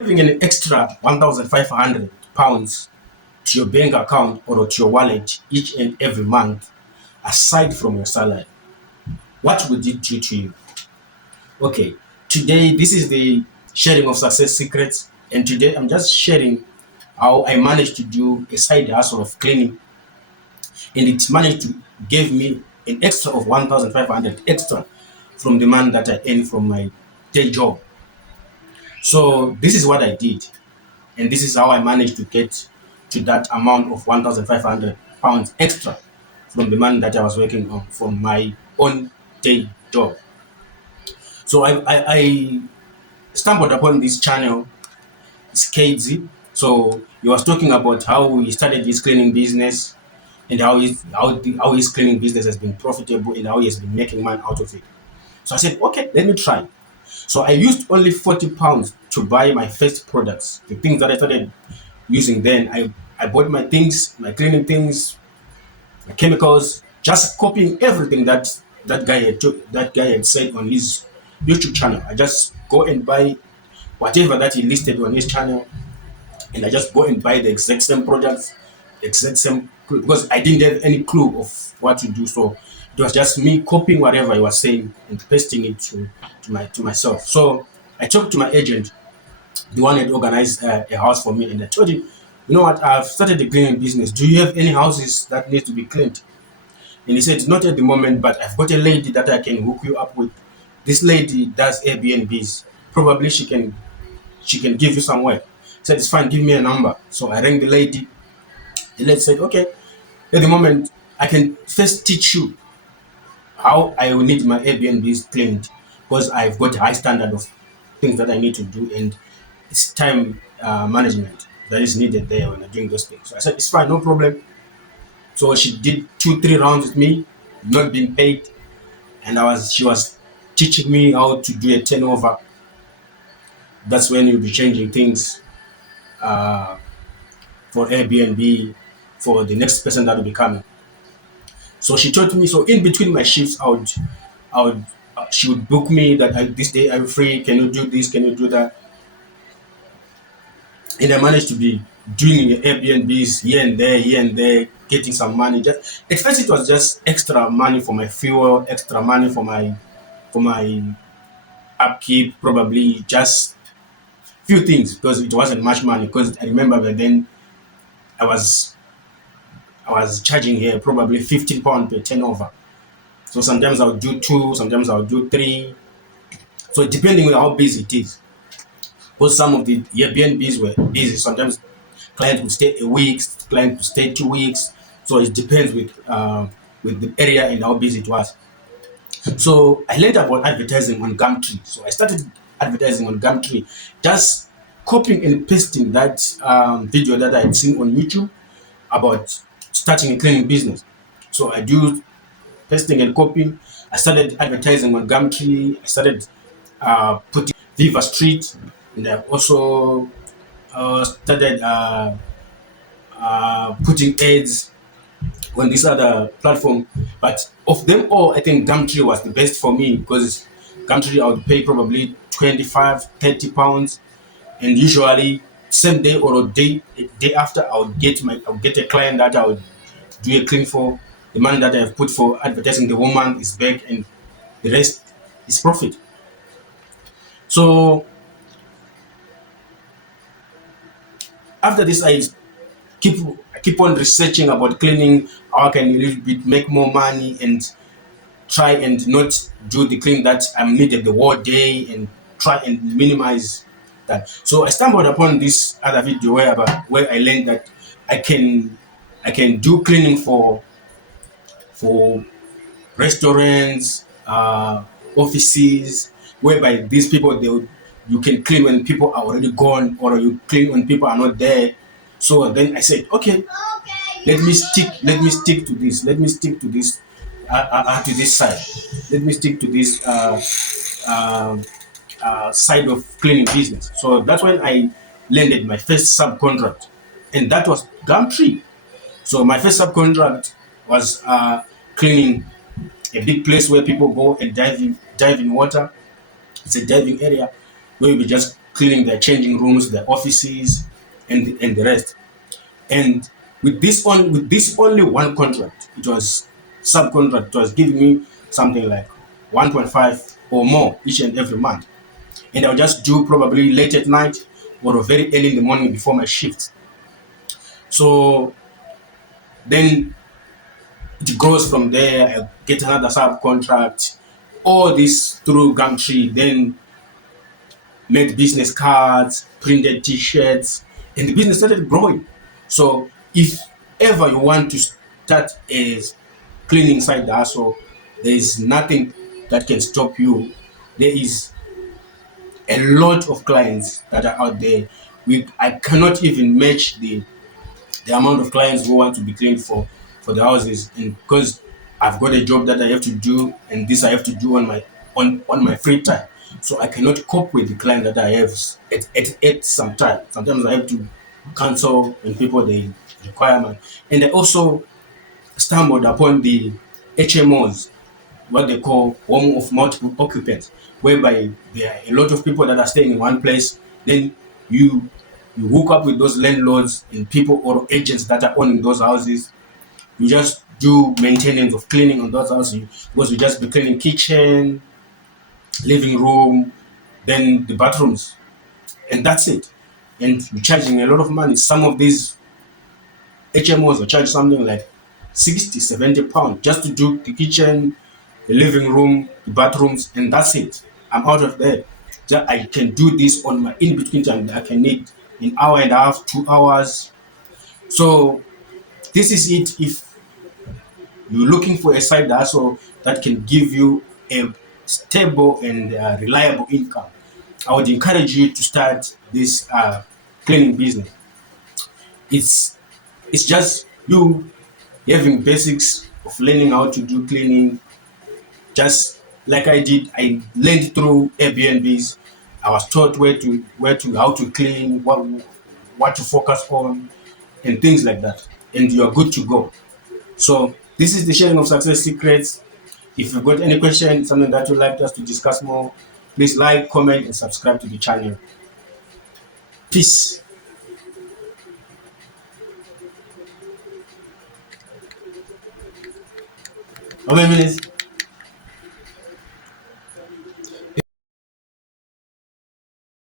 Having an extra 1,500 pounds to your bank account or to your wallet each and every month, aside from your salary, what would it do to you? Okay, today this is the sharing of success secrets, and today I'm just sharing how I managed to do a side hustle of cleaning, and it managed to give me an extra of 1,500 extra from the money that I earn from my day job. So this is what I did, and this is how I managed to get to that amount of 1,500 pounds extra from the money that I was working on from my own day job. So I stumbled upon this channel. It's KZ. So he was talking about how he started his cleaning business and how his cleaning business has been profitable and how he has been making money out of it. So I said, okay, let me try. So I used only 40 pounds to buy my first products, the things that I started using then. I bought my things, my cleaning things, my chemicals, just copying everything that guy had said on his YouTube channel. I just go and buy whatever that he listed on his channel, and I just go and buy the exact same products, exact same because I didn't have any clue of what to do. So it was just me copying whatever he was saying and pasting it to myself. So I talked to my agent, the one that organized a house for me, and I told him, you know what, I've started a cleaning business. Do you have any houses that need to be cleaned? And he said, not at the moment, but I've got a lady that I can hook you up with. This lady does Airbnbs. Probably she can give you some work. I said, it's fine, give me a number. So I rang the lady. The lady said, okay, at the moment, I can first teach you how I will need my Airbnbs cleaned because I've got a high standard of things that I need to do, and it's time management that is needed there when I'm doing those things. So I said, it's fine, no problem. So she did 2, 3 rounds with me, not being paid, and she was teaching me how to do a turnover. That's when you'll be changing things uh, for Airbnb for the next person that will be coming. So she taught me. So in between my shifts, I would, she would book me that this day I'm free. Can you do this? Can you do that? And I managed to be doing Airbnbs here and there, getting some money. Just at first, it was just extra money for my fuel, extra money for my upkeep, probably just few things because it wasn't much money. Because I remember back then I was I was charging here probably £15 per turnover. So sometimes I'll do two, sometimes I'll do three. So depending on how busy it is. Because some of the Airbnbs were busy. Sometimes clients would stay a week, client would stay 2 weeks. So it depends with the area and how busy it was. So I learned about advertising on Gumtree. So I started advertising on Gumtree, just copying and pasting that video that I had seen on YouTube about starting a cleaning business. So I do pasting and copying. I started advertising on Gumtree. I started putting Viva Street, and I also started putting ads on this other platform. But of them all, I think Gumtree was the best for me because Gumtree I would pay probably 25, 30 pounds, and usually same day or a day after I would get a client that I would do a clean for. The money that I've put for advertising the woman is back, and the rest is profit. So after this, keep I keep on researching about cleaning, how I can a little bit make more money and try and not do the clean that I'm needed the whole day and try and minimize that. So I stumbled upon this other video where I learned that I can I can do cleaning for restaurants, offices, whereby these people you can clean when people are already gone or you clean when people are not there. So then I said, okay, let me stick to this. Let me stick to this side. Let me stick to this uh, side of cleaning business. So that's when I landed my first subcontract, and that was Gumtree. So my first subcontract was cleaning a big place where people go and dive in water. It's a diving area where we just cleaning their changing rooms, their offices, and the rest. And with this only one contract, it was subcontract. It was giving me something like 1.5 or more each and every month. And I'll just do probably late at night or very early in the morning before my shift. So then it goes from there. I get another subcontract. All this through Gumtree. Then made business cards, printed T-shirts, and the business started growing. So if ever you want to start a cleaning side hustle, there is nothing that can stop you. There is a lot of clients that are out there. I cannot even match the amount of clients who want to be cleaned for the houses, and because I've got a job that I have to do, and this I have to do on my free time, so I cannot cope with the client that I have at some time. Sometimes I have to cancel when people they requirement, and I also stumbled upon the HMOs, what they call home of multiple occupants, whereby there are a lot of people that are staying in one place. Then you you hook up with those landlords and people or agents that are owning those houses. You just do maintenance of cleaning on those houses because you just be cleaning kitchen, living room, then the bathrooms, and that's it. And you're charging a lot of money. Some of these HMOs will charge something like 60, 70 pounds just to do the kitchen, the living room, the bathrooms, and that's it. I'm out of there. I can do this on my in between time. I can need an hour and a half, 2 hours. So this is it. If you're looking for a side hustle that can give you a stable and reliable income, I would encourage you to start this cleaning business. It's it's just you having basics of learning how to do cleaning, just like I did. I learned through Airbnbs. I was taught where to how to clean, what to focus on, and things like that. And you are good to go. So this is the sharing of success secrets. If you've got any question, something that you'd like us to discuss more, please like, comment, and subscribe to the channel. Peace. How many minutes?